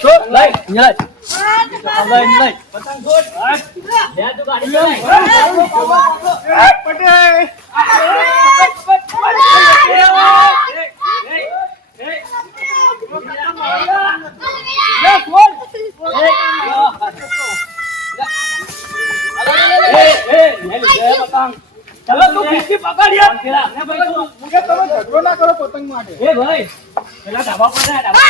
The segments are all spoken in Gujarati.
છોડ લઈ લઈ પતંગ છોડ લે તું ગાડી ચલાય પટે ચલો તું ખીચી પકડ યાર ને ભાઈ તું મુકે તમે ઝઘડો ના કરો પતંગ માટે એ ભાઈ પેલા ધાબા પર જાય ધાબા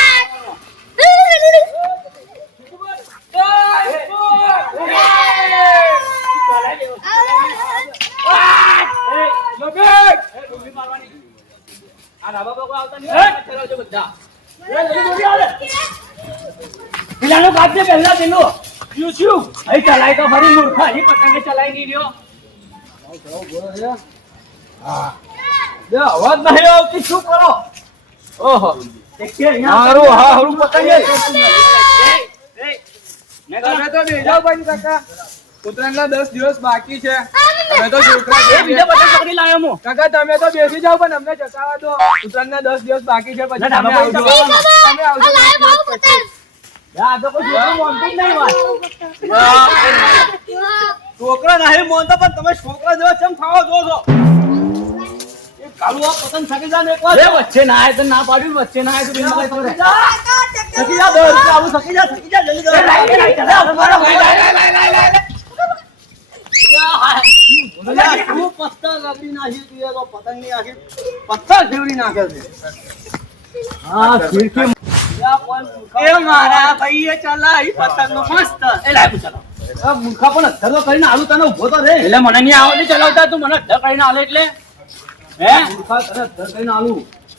પેલાનું કાપજે પહેલા પેલું ચલાય તો ફરી મૂર્ખા હજી પતંગે ચલાઈ નહીં રહ્યો અવાજ નહીં આવતી શું કરો ઓહો હારું પતંગે તમે તો બેજાવ ભાઈ કાકા ઉત્તરાયણના 10 દિવસ બાકી છે તમે તો છોકરા બીજા પતંગ પકડી લાવ્યો હું કાકા તમે તો બેસી જાવ પણ અમને જતાવા દો ઉત્તરાયણના 10 દિવસ બાકી છે પછી તમે આવજો યા તો કોઈ છોકરો મોનતો જ નહીં વાત છોકરા નહીં મોનતો પણ તમે છોકરા જેવા ચમ ખાવા જો છો એ કાલુ આ પતંગ સકી જા ને એકવાર વચ્ચે ના આય તો ના પાડ્યું વચ્ચે ના આય તો બિના ભાઈ સકી જા દોર આવું સકી જા જલ્દી દોર પત્તા લગડી નાખી તું તો પતંગ ની આખી પત્તા ફેવડી નાખે છે હા ખીરકી એ મારા ભાઈ એ ચલાઈ પતંગ નો મસ્ત એ લાય ચાલો આ મુખા પણ ધરો કરીને આલુ તને ઉભો તો રે એટલે મને નહીં આવડે ચલાવતા તું મને ધર કરીને આલે એટલે હે મુખા તને ધર કરીને આલુ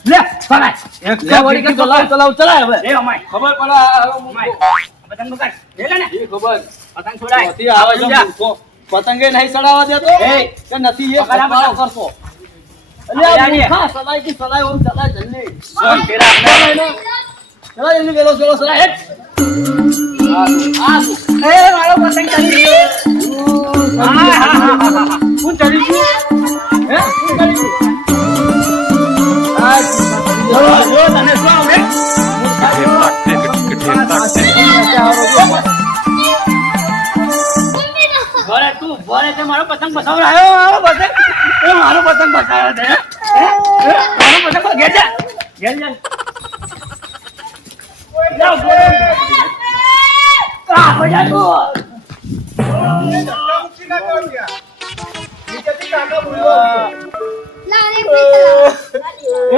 લે ચલાય એક વળી કે ચલાવ હવે એ અમાય ખબર પડે પતંગ નું કાઢ લે ને એ ખબર પતંગ છોડાય નથી આવે છે મુખો પતંગે નહીં ચડાવવા દેતો એ કે નથી એ ખરાબ કરતો અલ્યા મુખા ચલાય કે ચલાય ઓમ ચલાય જલ્દી તેરા ચલો જલ્દી વેલો ચલો ચલા હેટ એ મારો પતંગ ચડી ગયો હું ચડી ગયો હે હું ચડી ગયો આ જો તને શું આવડે બોલે તું બોલે તે મારો પતંગ બસાવરાયો મારો પતંગ બસાવ્યો તે મારો પતંગ ઘેર જા જાઓ બજા તું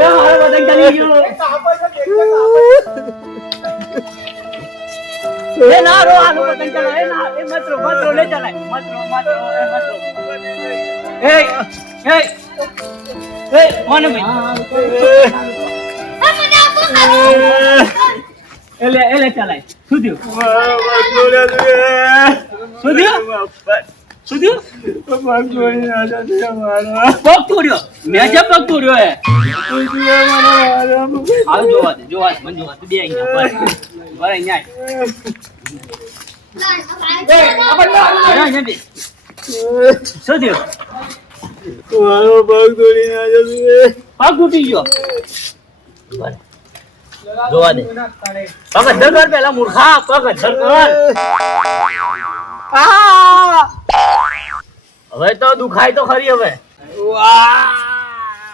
મારો પતંગ ચલી ગયો એ ના રો આનો પતંગ ચલાય એ ના એ મતરો લે ચલાય મતરો એ કોને ભાઈ એલે ચલાય શું થયું પગ તોડ્યો મેં જે પગ તોડ્યો હે જોવા દે મને જોવા દે બે અહીંયા બરાબર અહીંયા શું થયું મારો પગ તોડી પગ તૂટી ગયો જોવા દે પગ અધર કર પેલા મૂર્ખા પગ અધર કર હવે તો દુખાય તો ખરી હવે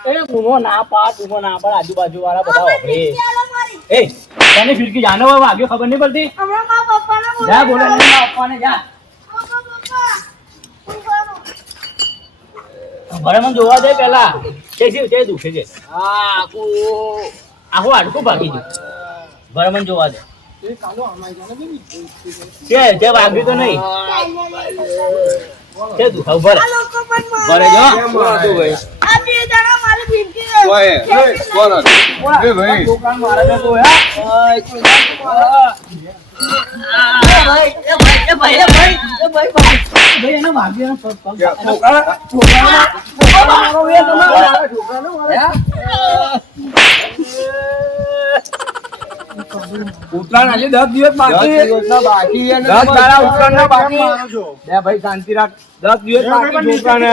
એ મુનો ના પાડ આજુબાજુ વાળા બધા ઓભરે એ તને ફિરકી જાનો હવે વાગ્યો ખબર નહીં પડતી હમણાં મારા પપ્પાને બોલાવ જા બોલે મારા પપ્પાને જા ભરે મને જોવા દે પેલા તે દુખે છે આખું હાડકું ભાગી ગયું ભરે મને જોવા દે તે વાગ્યું તો નહીં તે દુખાવ ભરે જો ભાઈ ઉત્તરાયણ આજે 10 દિવસ બાકી ઉત્તરાયણ બાકી બે ભાઈ શાંતિ રાખ 10 દિવસ બાકી છોકરાને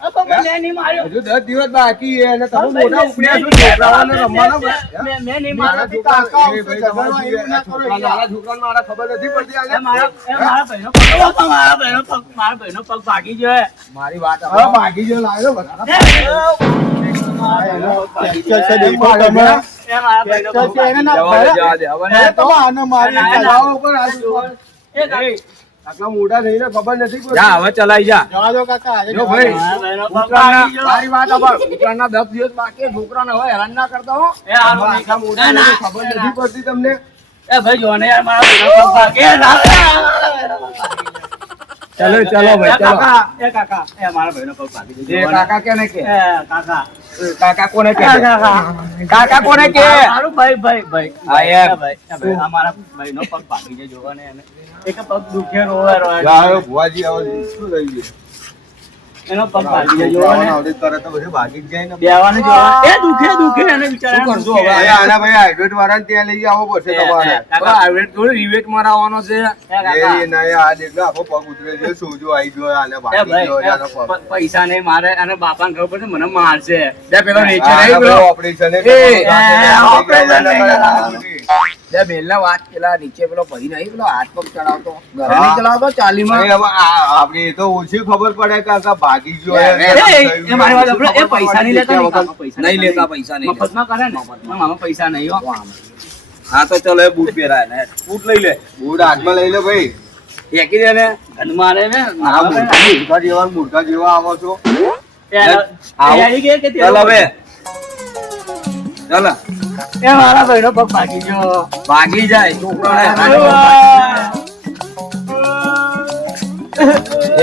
આ તો મેં નહીં માર્યો. હજુ 10 દિવસ બાકી છે અને તમે મોટા ઉપડ્યા છો છોકરાઓને રમવાનો મેં નહીં માર્યો. કાકા એ ભાઈ તમારા એવું ના કરો નાના છોકરાને મારા ખબર નથી પડતી એ મારા ભાઈનો પગ ભાગી ગયો. મારી વાત હવે ભાગી જો લાવ્યો બધા આટલા મોટા થઈને ખબર નથી પડતી. જા હવે ચલાઈ જા. જો ભાઈ મારી વાત સાંભળ. ઉત્તરાયણના 10 દિવસ બાકી છોકરાને હવે હેરાન ના કરતા હો. આટલા મોટા થઈને ખબર નથી પડતી તમને. એ ભાઈ જો ને યાર મારા ભાઈનો પગ ભાગે. ચલો ચલો ભાઈ ચલો. એ કાકા એ મારા ભાઈનો પગ ભાગી એ કાકા કેને કે? એ કાકા કાકા કોને કે? કાકા કાકા કોને કે? મારું ભાઈ હા, એમ. ભાઈ આ મારા ભાઈનો પગ ભાગી જાય જોવા ને એને એક પગ દુખે રોવે જાઓ ભુવાજી આવો શું થઈ ગયું? એનો પગ ભાગી જાય જોવા ને આવડે તરત તો બધું ભાગી જ જાય ને. બેવાનું જોવા એ દુખે એને બિચારા શું કરશો હવે? ભાઈ આના ભાઈ હાઇડ્રેટ વાળાને ત્યાં લઈ આવો પડશે તમારે. હાઇબ્રિડ થોડું રિવેટ મારવાનો છે. એ ના આ દેખો આખો પગ ઉતરે છે સોજો આવી ગયો આને ભાગી ગયો આનો પગ. પૈસા નહીં મારે અને બાપાને ખબર પડશે મને મારશે બે પેલો નીચે આના નહીં ભાઈ પેલો. ઓપરેશન એ બે બેલના વાત પેલા નીચે પેલો ભાઈ નહીં પેલો હાથ પગ ચડાવતો ઘરે નહીં ચલાવતો ચાલીમાં. આપણે એ તો ઓછી ખબર પડે કે આ ભાગી ગયો એ મારી વાત સાંભળો, એ પૈસા નહીં લેતા નહીં કાકા, પૈસા નહીં લેતા પૈસા નહીં લેતા. મફતમાં કરે ને મામા પૈસા નહીં હો. હા તો ચલો એ બૂટ પહેરાય ને બૂટ લઈ લે. બૂટ હાથમાં લઈ લે ભાઈ. ફેંકી દે ને. ઘન મારે ને આ મૂર્ખા જેવા આવો છો. તૈયારી કે કે ચલ હવે ચાલો એ મારા ભાઈનો પગ ભાગી ગયો. ભાગી જાય છોકરાને.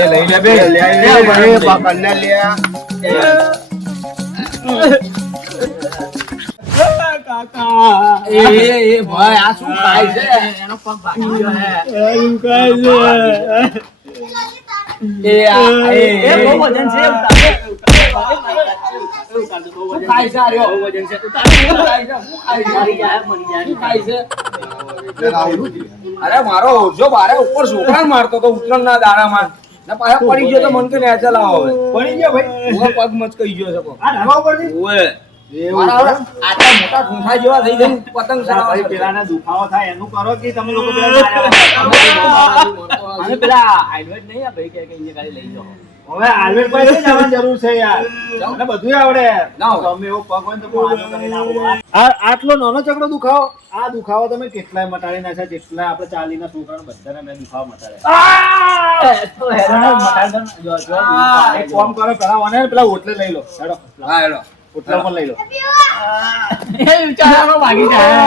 એ લઈ લે બે. લે ભાઈ પકડને લે. કાકા એ ભાઈ આ શું ખાય છે? એનો પગ ભાગી ગયો હે. એ આ એ બહુ વજન છે ઉતારો. શું ખાય છે આ રહ્યો? બહુ વજન છે ઉતારો. શું ખાય છે? શું ખાય છે? મરી જાય મરી જાય. શું ખાય છે? અરે મારો ઓરજો બારે ઉપર છોકરાને મારતો તો ઉત્તરાયણના દાડામાં ને પાછા પડી ગયો તો મને કે નેચે લાવો હવે. પડી ગયો ભાઈ. ઉભો પગ મચકાઈ ગયો છે કોક. આ ઢાબા ઉપરથી? ઓવે. મારા હવે આટલા મોટા ઠૂંઠા જેવા થઈ જઈને પતંગ ચગાવવા ભાઈ છે. પેલાને દુખાવો થાય એનું કરો કે તમે લોકો પેલા અને પેલા હાઈડવેટ નહીં આ ભાઈ કે અહીંયા ગાડી લઈ જાઓ. હવે આલ્બર્ટ ભાઈ કઈ જવાની જરૂર છે યાર. મને બધું આવડે. ના આવડે. તમે એવો પગ હોય તો હું આજો કરીને આવું. આટલો નાનો ચકડો દુખાવો આ દુખાવો તમે કેટલાય મટાડી નાખ્યા જેટલા આપણે ચાલીના છોકરાને બધાને મેં દુખાવો મટાડ્યા. તો હેરાન મટાડો ને. જો જો એક કામ કરો પેલા ઓને પેલા ઓટલે લઈ લો હેડો હા હેડો. ઓટલા પર લઈ લો. એ વિચારવાનો ભાગી જાય.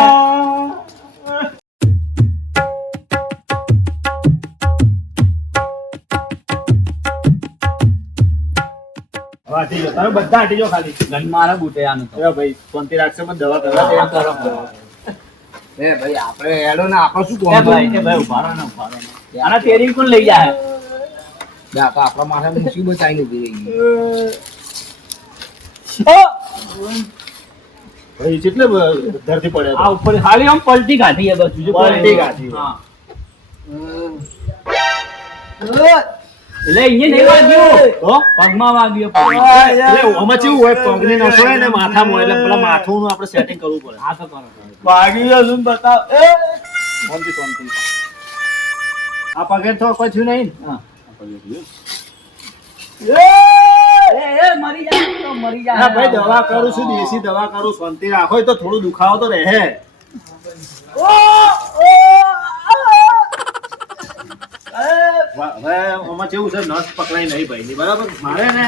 હાટી જો તમે બધા હાટી જો ખાલી. ઘન મારા બુટે આનું તો. એ ભાઈ શાંતિ રાખશે પણ દવા કરવા. એ ભાઈ આપણે હેડો ને આપણે શું એ કોણ ભાઈ ઉભા રહો ને ઉભા રહો ને. આના તેરી કોણ લઈ જાય? આપણા માથે મુસીબત આવીને ઉભી રહી ગઈ. ભાઈ કેટલે ધરતી પડે આ ઉપર ખાલી આમ પલટી કાઢી છે બસ બીજું કોઈ પલટી નહીં. કાઢી. હા. એટલે અહીંયા નહીં વાગ્યું તો પગમાં વાગ્યું પગ. એટલે ઓમાં કેવું હોય પગની નસો હોય ને માથામાં હોય એટલે પેલા માથું આપણે સેટિંગ કરવું પડે. હા તો કરો. ભાગી ગયો બતાવ. શાંતિ શાંતિ. આ પગે તો કોઈ થયું નહીં ને? હા. એ મરી જાય તો મરી જાય. હા ભાઈ દવા કરું છું દેશી દવા કરું શાંતિ રાખો એ તો થોડું દુખાવો તો રહે. હવે આમાં કેવું છે નસ પકડાઈ નહીં ભાઈ બરાબર મારે ને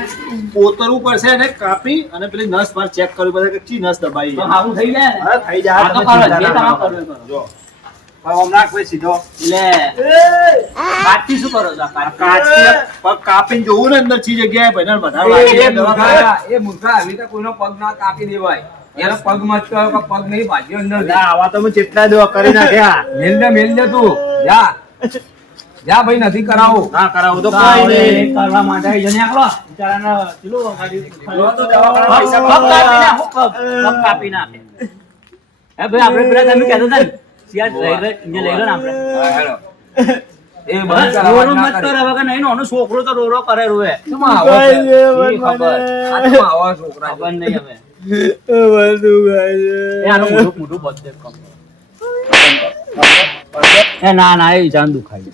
કોતરવું પડશે ને કાપી અને પેલી નસ પર ચેક કરવી પડશે કે ચી નસ દબાઈ તો સારું થઈ જાય ને. હા થઈ જાય આ તો તમે કરો, ચિંતા જે ના તમે કરો. કરવું એ કરો. જો હવે હમણાં કોઈ સીધો લે કાચી શું કરો છો? આ કાચથી પગ કાપીને જોવું ને અંદર ચી જગ્યાએ ભાઈને વધારે એ વાગી દવા મૂર્ખા આવી રીતે કોઈનો પગ ના કાપી દેવાય. એનો પગ મચકાયો કે પગ નહીં ભાજ્યો અંદર. ના, આવા તો મેં કેટલા દવા કરી નાખ્યા. મેલ દે તું જા જા ભાઈ નથી કરાવું. ના કરાવું તો તો કોઈ હવે નહીં. કરવા માટે આવી જને આકલો. બિચારાને પેલું વગાડ્યું. લો તો દવા કરવા પૈસા પગ કાપી નાખો, પગ કાપી નાખે. હે ભાઈ આપણે પેલા તમે કહેતા હતા ને સિયાર લઈ લો ને આપણે. હા, હેડો. એ બંધ કરાવવા રોરો ના મત કરે. કર હવે કે નહીં નાનો છોકરો તો રોરો કરે રોવે કેમ આવો છે? શી ખબર? આ કેમ આવા છોકરા ખબર નહીં હવે બધું ગાય છે. એ આનું મોઢું બધે કમ એ ના ના એ જાન દુખાય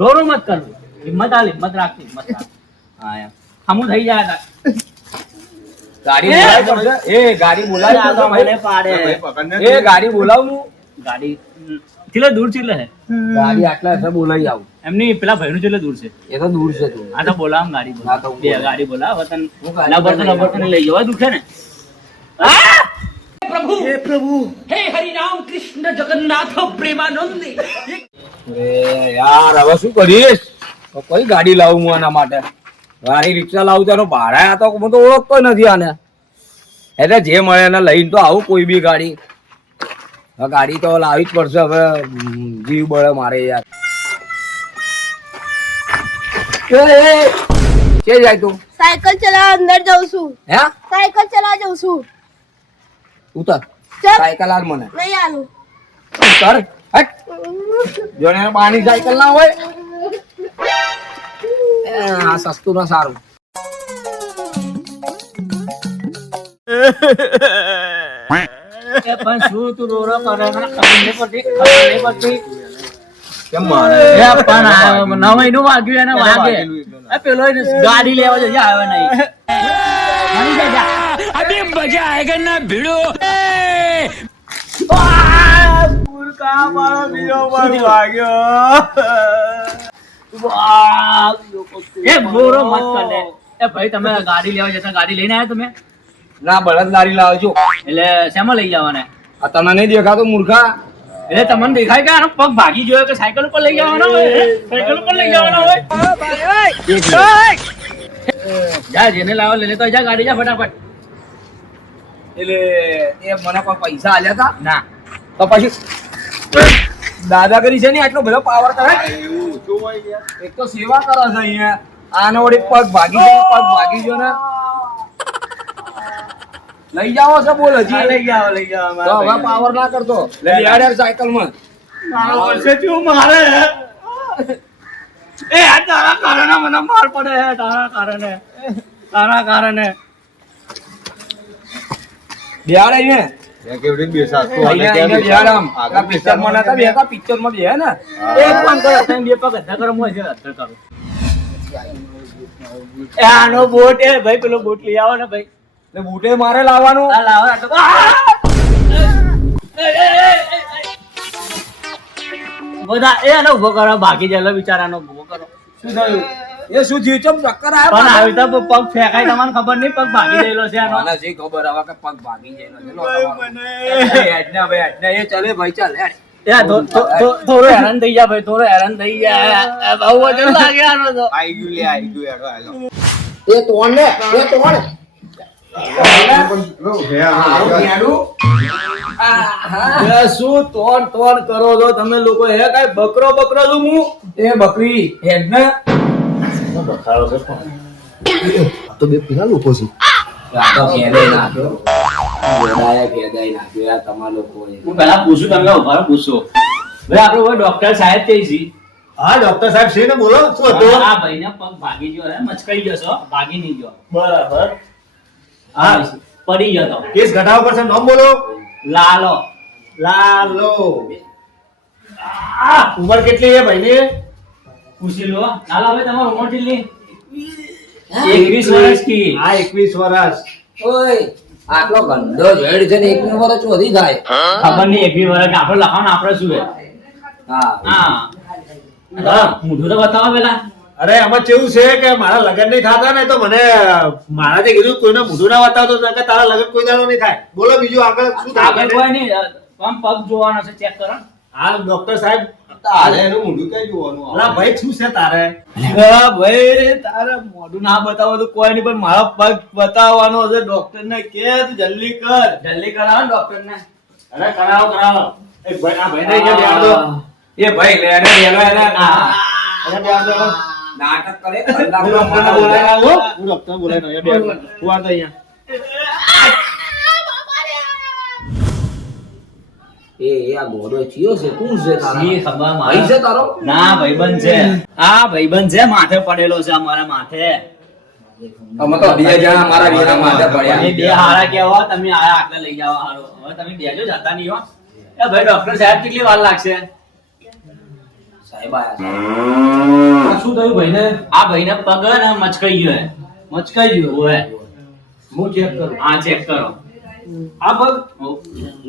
રોરો મત કર હિંમત રાખ હા એમ હમું થઈ જાય ગાડી એ, બોલાવી પડશે. એ ગાડી બોલાવી આ તો પડશે મને પાડે ભાઈ. એ ગાડી બોલાવું હું. ગાડી ચીલે દૂર ચીલે હે ગાડી આટલા હશે બોલાવી આવું. એમની પેલા ભાઈનું ચીલે દૂર છે એ તો દૂર છે તું. આ તો બોલાવ ગાડી હા, તો બોલાવ હું બે બોલાવું. ગાડી બોલાવ વતન હું ગાડી લબર લઈ જવા દુખે ને અરે યાર હવે શું કરીશ? તો કઈ ગાડી લાવું હું આના માટે? ગાડી રિક્ષા લાવું તો એનું ભાડા આ તો હું તો ઓળખતો નથી આને. એટલે જે મળે એને લઈને તો આવું કોઈ બી ગાડી. હવે ગાડી તો લાવવી જ પડશે હવે. જીવ બળે મારે યાર. કે જાય તું? સાયકલ ચલાવવા અંદર જાઉં છું. હે સાયકલ ચલાવવા જાઉં છું. ઉતર. ચાલ. સાયકલ આલ મને. નહીં આલું. ઉતર. હટ. જો ને પાણી સાયકલ ના હોય આ સસ્તું ના સારું. એ પણ શું તું રોરો કરે મને ખબર નહીં પડતી કેમ મારે? એ પણ આ નવાઈનું વાગ્યું એને વાગે એ પેલો ગાડી લેવા જજે આવે નહીં મળી જા જા અભી મજા આયેગા ના ભીડો પુરકા મારો બીજો પર વાગ્યો એ બોરો મત કર લે એ ભાઈ તમે ગાડી લેવા જતા ગાડી લઈને આવ્યા તમે ના બળદ લારી લાવજો. એટલે શેમાં લઈ જવાના આ તને નહીં દેખાતો મૂર્ખા? એટલે તમને દેખાય કે આનો પગ ભાગી ગયો કે સાયકલ ઉપર લઈ જવાના હોય સાયકલ ઉપર લઈ જવાના હોય જા જેને લાવો લઈ લેતો જા ગાડી જા ફટાફટ એટલે એ મને કોઈ પૈસા આલ્યા હતા ના તો પછી દાદાગીરી છે ને આટલો બધો પાવર કરે. એક તો સેવા કરો છો અહીંયા આનો વળી પગ ભાગી ગયો ને લઈ જાઓ છે બોલ હજી લઈ જાઓ તો હવે પાવર ના કરતો લઈ યાર સાયકલ માં મારા વર્ષે શું મારે એ આ તારા કારણે મને માર પડે હે તારા કારણે બિહાર આવીને પિક્ચર માં નતા બેસતા પિક્ચર માં બે ને એક પણ કરો તમે બે પગ અધા કરો હું અધા કરો એ આનો બોટ એ ભાઈ પેલો બોટ લઈ આવો ને ભાઈ એટલે બૂટે મારે લાવવાનું. આ લાવો આટલો બધા એ આનો ઉભો કરો ભાગી જાય બિચારાનો ઉભો કરો શું થયું? એ શું થયું? ચમ ચક્કર પણ આવ્યા? આવી તો પગ ફેંકાય તમને ખબર નહીં પગ ભાગી ગયેલો છે આનો મને શી ખબર હવે કે પગ ભાગી જાય ને. લો તમારો. એ ચાલે ભાઈ ચાલ હેડ. થોડો હેરાન થઈ જાય ભાઈ થોડો હેરાન થઈ જાય બહુ વજન લાગે આનો તો એ તોડ ને એ તોડ. શું તોડ કરો છો તમે લોકો હે કઈ બકરો છું હું એ બકરી હેડ ને. તો બે પેલા લોકો છે. આ તો ફેદાઈ નાખ્યો. ફેદાઈ નાખ્યો યાર તમારા લોકોએ. હું પેલા પૂછું તમે ઉભા પૂછો ભાઈ આપડે કોઈ ડોક્ટર સાહેબ કઈ છી હા ડોક્ટર સાહેબ છે ને બોલો શું હતું? આ ભાઈને પગ ભાગી ગયો હે મચકાઈ ગયો છો ભાગી નહીં ગયો બરાબર. હા પડી ગયો તો કેસ ઘટાડવા પડશે નામ બોલો. લાલો લાલો. ઉંમર કેટલી છે ભાઈની? પૂછી લો લાલો ભાઈ તમારો ઉંમર કેટલી 21 વર્ષ કી હા 21 વર્ષ. ઓય આટલો ગંદો ઝેડ છે ને એક વર્ષ વધી થાય. ખબર નહીં 21 વર્ષ આપણે લખાણ આપણે શું હે હા હા મોઢું તો બતાવો પેલા અરે આમાં કેવું છે કે મારા લગ્ન નહીં થતા ને તો મને મારાથી કીધું કોઈને મોઢું ના બતાવતો કે તારા લગ્ન કોઈ દાડો નહીં થાય. બોલો બીજું આગળ શું આગળ થાય? કોઈ નહીં આમ પગ જોવાનો છે ચેક કરો હા ડોક્ટર સાહેબ અલા ભાઈ શું છે તારે? ભાઈ તારે મોઢું ના બતાવો તો કોઈ નહીં પણ મારો પગ બતાવવાનો છે ડોક્ટર ને કે તું જલ્દી કરાવો ડોક્ટર ને અરે કરાવો. એક ભાઈ આ ભાઈને અહીંયા બેહાડ દો. એ ભાઈ લે એને લેલો એને અહીંયા બેહાડ દો. નાટક કરે હું ડોક્ટરને બોલાવી આવું. હું ડોક્ટરને બોલાવીને અહીંયા બેહાડ દો. તું આ તો અહીંયા. એ આ ગોડો ચિયો છે કોણ છે તારા શી ખબર ભાઈ મારે છે તારો ના ભાઈબંધ છે આ ભાઈબંધ છે માથે પડેલો છે અમારા માથે અમે તો બે જણા મારા વીરા માથે તમે પડ્યા બે હારા કેવા તમે આયા આટલે લઈ જાવ હારો હવે તમે બેજો જતા નહીં હો એ ભાઈ ડોક્ટર સાહેબ કેટલી વાર લાગશે સાહેબ આયા શું થયું ભાઈને? આ ભાઈને પગ ને મચકાઈ ગયો હે. મચકાઈ ગયો? ઓય હું ચેક કરું. આ ચેક કરો આ પગ?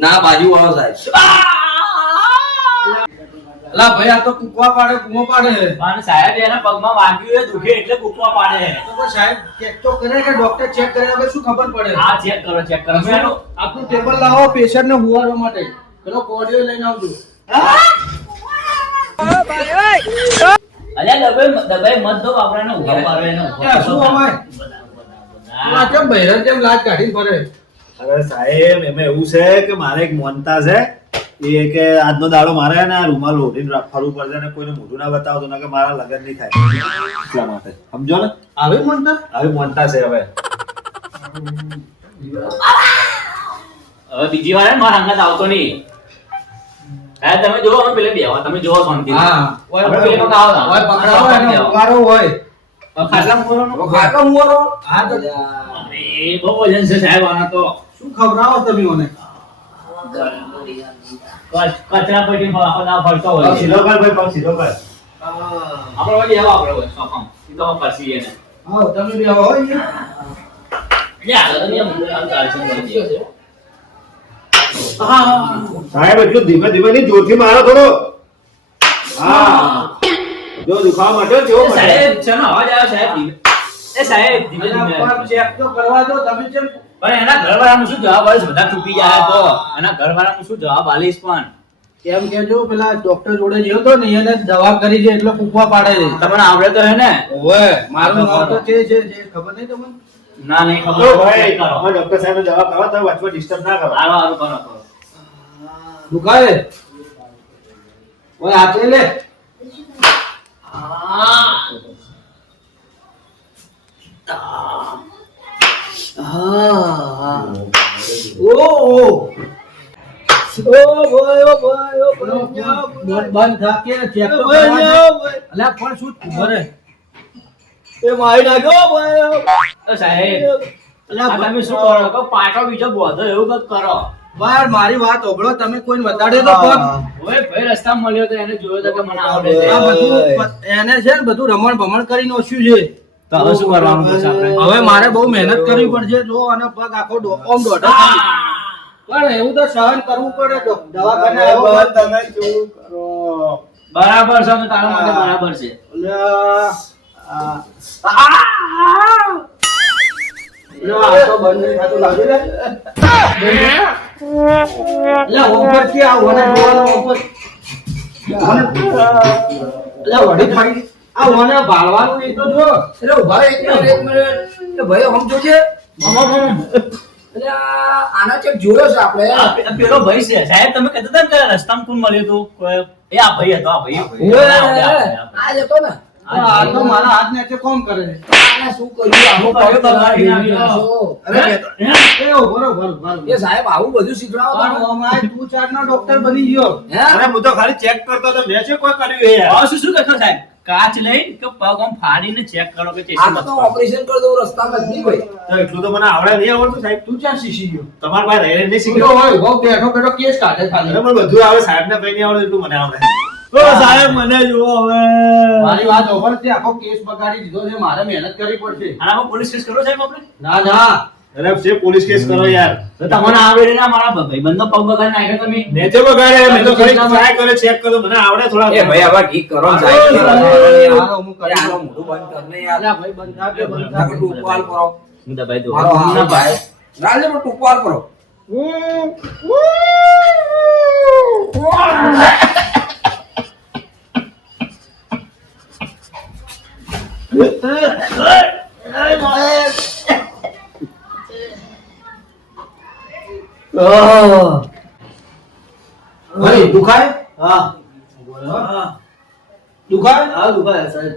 ના બાજુ વાળો સાહેબ અલા ભાઈ આ તો કૂકવા પાડે, કૂવો પાડે. પણ સાહેબ એના પગમાં વાગ્યું એ દુખે એટલે કૂકવા પાડે હે. તો પણ સાહેબ ચેક તો કરે કે ડોક્ટર ચેક કરે વગર શું ખબર પડે? આ ચેક કરો ચેક કરો મેનો આપણું ટેબલ લાવો પેશન્ટને હુવાડવા માટે. પેલો કોડિયો લઈને આવજો. અલ્યા દબાઈ મત દો આપણને ઉભા પાડો એને ઉભા એ શું અમાય? આ કેમ બહેરન જેમ લાજ કાઢીને ફરે? અરે સાહેબ એમાં એવું છે કે મારે એક મોનતા છે એ કે આજનો દાડો મારે ને આ રૂમાલ ઓઢીને ફરવું પડશે ને કોઈને મોઢું ના બતાવતો ને કે મારા લગ્ન નહીં થાય એટલા માટે સમજો ને આવી મનતા? આવી મોનતા છે હવે હવે બીજી વાર મારા અંગત આવતો નહીં. સાહેબ તમે જોવો અમે પેલે બેહવા તમે જોવો શાંતિ હા. આપણે પેલે પકડાવો ના. હોય પકડાવો અને ઉગારો હોય. ખાટલા મૂકવાનો ખાટલો મુવારો હા તો અરે બહુ વજન છે સાહેબ આના તો શું ખવડાવો તમે મને? કચરા પેટી બધા ફરતો હોય પગ સીધો કર ભાઈ પગ સીધો કર આપણે ઓલી આવો આપણે હોય સોફામાં સીધો પરસી એને હા તમે બી આવો હોય ને. લે આ તમે આમ ચાલશે નહીં. સાહેબ એટલું ધીમે ધીમે નહીં જોરથી મારો થોડો હા જો દુખાવા માટે કેવો એ સાહેબ ચલો અવાજ આવ્યો સાહેબ ધીમે. એ સાહેબ ધીમે એના ધીમે પર ચેક તો કરવા દો તમે કેમ? પણ એના ઘરવાળાનું શું જવાબ આલીશ બધા તૂટી જાય તો એના ઘરવાળાનું શું જવાબ આલીશ પણ કેમ કેજો પેલા ડોક્ટર જોડે ગયો તો ને એને દવા કરી છે એટલે કૂકવા પાડે છે. તમને આવડે તો હે ને ઓવે મારું નામ તો છે જે ખબર નહીં તમને? ના નહીં ઓ ખબર ભાઈ કરો હવે ડોક્ટર સાહેબનો જવાબ કરો તો વચમાં ડિસ્ટર્બ ના કરો હાલો હાલો કરો કરો દુખાય? ઓય હાથે લે. બંધ થાકે ચેક તો અલ્યા પણ શું ખબર હે? તો સાહેબ આ તમે શું કરો કહો પાટો બીજો બોધો એવું કંઈક કરો બાર મારી વાત ઓબળો તમે કોઈ બતાડે તો પગ. ઓય ભાઈ રસ્તામાં મળ્યો તો એને જોયો તો કે મને આવડે છે આ બધું એને છે ને બધું રમણ ભમણ કરી નોખ્યું છે. તો હવે શું કરવાનું પછી આપણે હવે મારે બહુ મહેનત કરવી પડશે જો અને પગ આખો ઓમ દોઢો થઈ. પણ એવું તો સહન કરવું પડે દવાખાને આવ્યો તમે કેવું કરો બરાબર છે તો તારા માટે બરાબર છે અલ્યા, આ તો બંધ નહીં થતું લાગે લે. અલ્યા, ઉપર થી આ ઓને જોવાનો ઉપર. અલ્યા, વળી પડી. આ ઓને ભાળવાનું એ તો જો. એટલે ઉભા રહો, એક મિનિટ એ ભાઈ સમજો છે એટલે આના ચેક જોયો છે આપણે આ પેલો ભાઈ છે સાહેબ તમે કહેતા હતા ને કે રસ્તામાં કોણ મળ્યું હતું કોઈ એ આ ભાઈ હતો આ ભાઈ આ જતો ને આ તો મારા હાથ ને કોમ કરે છે. આને શું કર્યું આનું ભાઈ પગ બગાડી બગાડી નાખ્યો. નાખ્યો. એ બરોબર. એ સાહેબ આવું બધું શીખડાવો પણ તમે. ઓમાય તું ચારનો ડોક્ટર બની ગયો. હે? અરે હું તો ખાલી ચેક કરતો તો મેં છે કોઈ કર્યું એ યાર. હવે શું કરતો સાહેબ કાચ લઈને કે પગ આમ ફાડીને ચેક કરો કે આ તો ઓપરેશન કરી દઉં રસ્તામાં જ નહીં ભાઈ. તો એટલું તો મને આવડે નહીં આવડતું સાહેબ તું ચાર શીશી ગયો. તમારા પાસે રહીને નહીં તું શીખ્યો હોય બહુ બેઠો બેઠો કેસ કાઢે ખાલી. મને પણ બધું આવે સાહેબ ને કઈ નહીં આવડે એટલું મને આવડે તો સાહેબ મને જુઓ હવે મારી વાત ઓવર તે આખો કેસ બગાડી દીધો છે મારે મહેનત કરવી પડશે. આનામાં પોલીસ કેસ કરો સાહેબ આપણે ના અરે જે પોલીસ કેસ કરો યાર તો તમને આવડે ના મારા ભાઈબંધનો પગ બગાડી નાખ્યો તમે મેં તો બગાડે મેં તો ખાલી ટ્રાય કરે ચેક કરો મને આવડે થોડા એ ભાઈ હવે ઠીક કરો ને સાહેબ. હાલો, હું કરી આનું દઉં. મોઢું બંધ કર ને યાર. અલ્યા ભાઈ બંધ થાક દે, બંધ થાક તમે દે. ટૂંકવાલ કરો. હું દબાઈ દઉં મારો હાથ ભાઈ. રાલે પણ ટૂંકવાલ કરો. ભાઈ દુખાય? હા દુખાય? હા દુખાય સાહેબ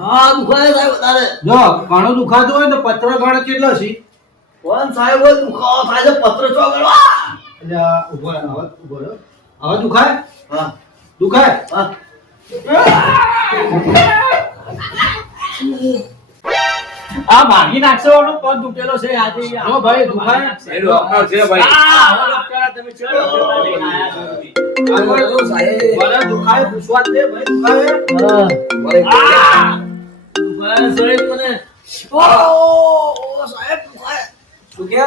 હા દુખાય સાહેબ વધારે જો ઘણું દુખાતું હોય તો પત્ર ગણ કેટલો છે? કોણ સાહેબ હોય દુખાવો થાય છે પત્ર ચોગડો એટલે આ ઊભો રહો, હવે ઊભો રહો. હવે દુખાય? હા. દુખાય? હા. આ ભાગી નાખશો એનો પગ તૂટેલો છે આજે હો ભાઈ, દુખાય? એ ડોક્ટર છે ભાઈ. હવે ડોક્ટર તમે ચલો ડોક્ટર લઈને આયા છો બધી. આમાં જો સાહેબ. મને દુખાય, પૂછવા જ દે ભાઈ, દુખાય? ભાઈ, દુખાય સાહેબ મને. શું કે?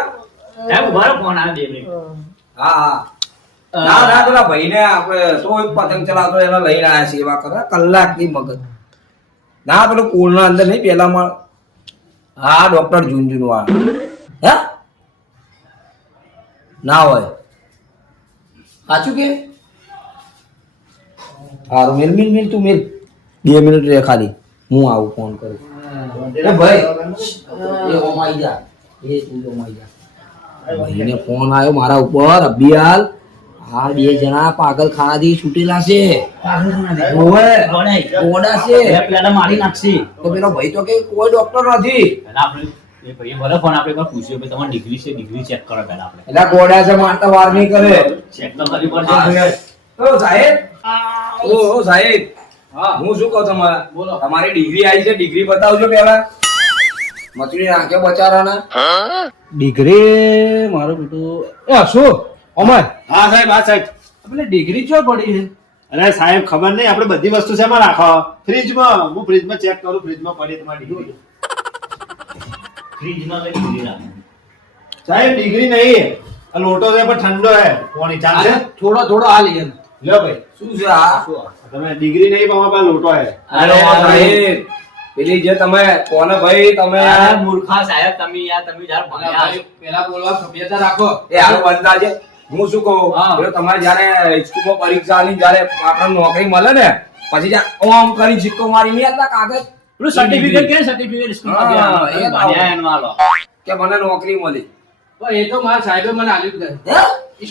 સાહેબ ઉભા રહો, ફોન આવે 2 મિનિટ. હા. ના ના પેલા ભાઈને આપણે તો એક પતંગ ચલાવતો એને લઈને આયા સેવા કરે કલાકની મગજ. ના પેલું પોળના અંદર નહીં પેલામાં. હા ડોક્ટર ઝુંઝુન વાળા. હે? ના હોય. સાચું કે? હારું મિલ મિલ મિલ તું મિલ. 2 મિનિટ રે ખાલી. હું આવું ફોન કરું. એ ભાઈ એ ઓમાઈ જા. એ તું ઓમાઈ જા. ભાઈને ફોન આવ્યો મારા ઉપર અભિયાલ. હા 2 જણા પાગલ ખાનાથી છૂટેલા છે. ઓવે ઓડા છે. પેલા મારી નાખશી. તો પેલો ભાઈ તો કે કોઈ ડોક્ટર નથી. પહેલા આપણે એ ભાઈ ભલે ફોન આપણે એકવાર પૂછ્યો ભાઈ તમારી ડિગ્રી છે ડિગ્રી ચેક કરો પહેલા આપણે. એટલે ગોડા છે મારતા વાર નહીં કરે. ચેક તો કરવી પડશે. ઓ સાહેબ ઓ સાહેબ હું શું કહું તમારા બોલો તમારી ડિગ્રી આવી છે ડિગ્રી બતાવજો પેલા. મચડી નાખ્યો બચારાના. ડિગ્રી મારો બેટું એ શું અમર? હા સાહેબ, હા સાહેબ. આપણે ડિગ્રી ચો પડી છે? અરે સાહેબ ખબર નહીં, આપણે બધી વસ્તુ શેમાં રાખો? ફ્રીજમાં. હું ફ્રીજમાં ચેક કરું, ફ્રીજમાં પડી તમારી ડિગ્રી. ફ્રીજમાં કઈ ડિગ્રી રાખી. સાહેબ ડિગ્રી નહીં, આ લોટો છે પણ ઠંડો હે. પાણી ચાલશે? થોડો થોડો હાલ યાર. લ્યો ભાઈ. શું છે આ? તમે ડિગ્રી નહીં પણ અમારા પાસે લોટો હે. અરે સાહેબ પેલી જે તમે કોને ભાઈ તમે અરે મૂર્ખા સાહેબ તમે યાર તમે યાર ભણ્યા છો. પેલા બોલવા સભ્યતા રાખો. એ હારું બનતા છે. હું શું કહું હા. પેલો તમારે જયારે સ્કૂલમાં પરીક્ષા આલી જયારે આપણને નોકરી મળે ને પછી જ્યાં ઓમ કરી સિક્કો મારી નહીં આપતા કાગળ પેલું સર્ટિફિકેટ કે સર્ટિફિકેટ સ્કૂલમાં હા, ગયા. એ ભણ્યા એનો આલો. કે મને નોકરી મળી. પણ એ તો મારા સાહેબે મને આલ્યું જ નહીં. હે?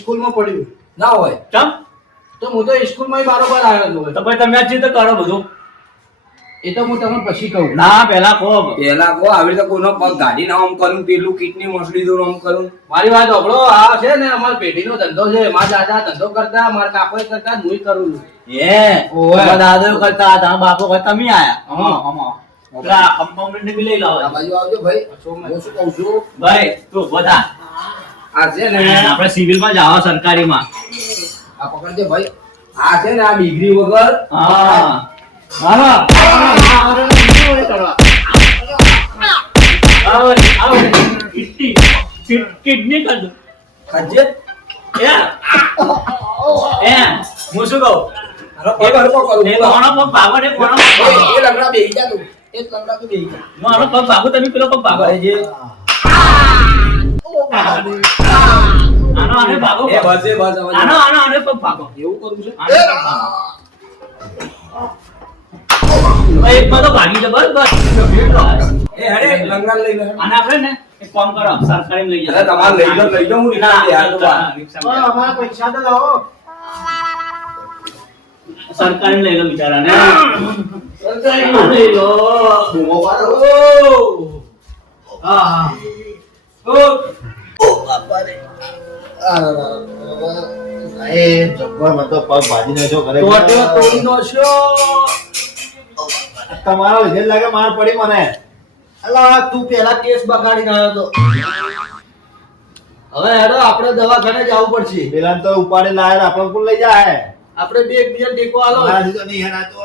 સ્કૂલમાં પડ્યું ના હોય. ચમ તો હું તો સ્કૂલમાં બરોબર આવ્યો હતો. તો પછી તમે આ ચિંતા કરો બધું. એ તો હું તમને પછી કહું. ના પહેલા કહો. પેલા કો આવી રીતે કોઈનો પગ ગાડી ના આમ કરું પેલું કિડની મસળી દો આમ કરું. મારી વાત સાંભળો, આ છે ને અમારા પેઢીનો ધંધો છે. મારા દાદા ધંધો કરતા, મારા કાકોએ કરતા, હુંય કરું છું. એ ઓવે. તમારા દાદાઓ કરતા હતા બાપો કરતા તમે આયા. હા. આમાં પેલા કમ્પાઉન્ડર ને બી લઈ લાવો. આ બાજુ આવજો ભાઈ. હું શું કહું છું ભાઈ તું બધા આ છે ને આપણે સિવિલ માં જાવ સરકારીમાં. આ પકડજે ભાઈ. આ છે ને આ ડિગ્રી વગર હા હાલો કિડની કર દો. ખજે એ હું શું કહું એ બરોબર કરું. એ કોનો પગ ભાગો ને કોનો પગ ભાગો. એ લંગડા બેહી જા તું. એ લંગડા તું બેહી જા. મારો પગ ભાગો તમે પેલો પગ ભાગો. ભાઈ જે આનો આને ભાગો. એ બસે બસ હવે. આનો આને પગ ભાગો. એવું કરું છું. આને પગ ભાગો. એક પગ તો ભાગી જાય બસ. એ હેડે લંગડા લઈ લે. આને આપણે ને એક કામ કરો સરકારી લઈ અરે તમારે લઈ જાઓ હું ના રિક્ષા યાર તો બહાર. પણ અમારા પૈસા તો લાવો. સરકારી લઈ લો બિચારાને. સરકારી લઈ લો. બૂમો પાડો. હા હા. એ જબ્બર મને તો પગ ભાજી નાખ્યો ઘરે. તોડી દો છો. તમારો લીધે જ લાગે માર પડી મને. અલા તું પેલા કેસ બગાડીને આવ્યો તો. હવે હેડો આપણે દવાખાને જવું પડશે. પેલા તો ઉપાડી લાયા આપણે કોણ લઈ જાય? આપણે બે એકબીજા ટેકો આલો. મારાથી તો નહીં હેરાતો.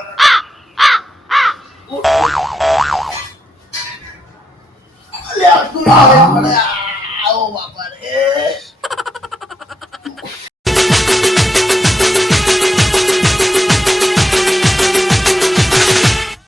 અલ્યા, તું આવે.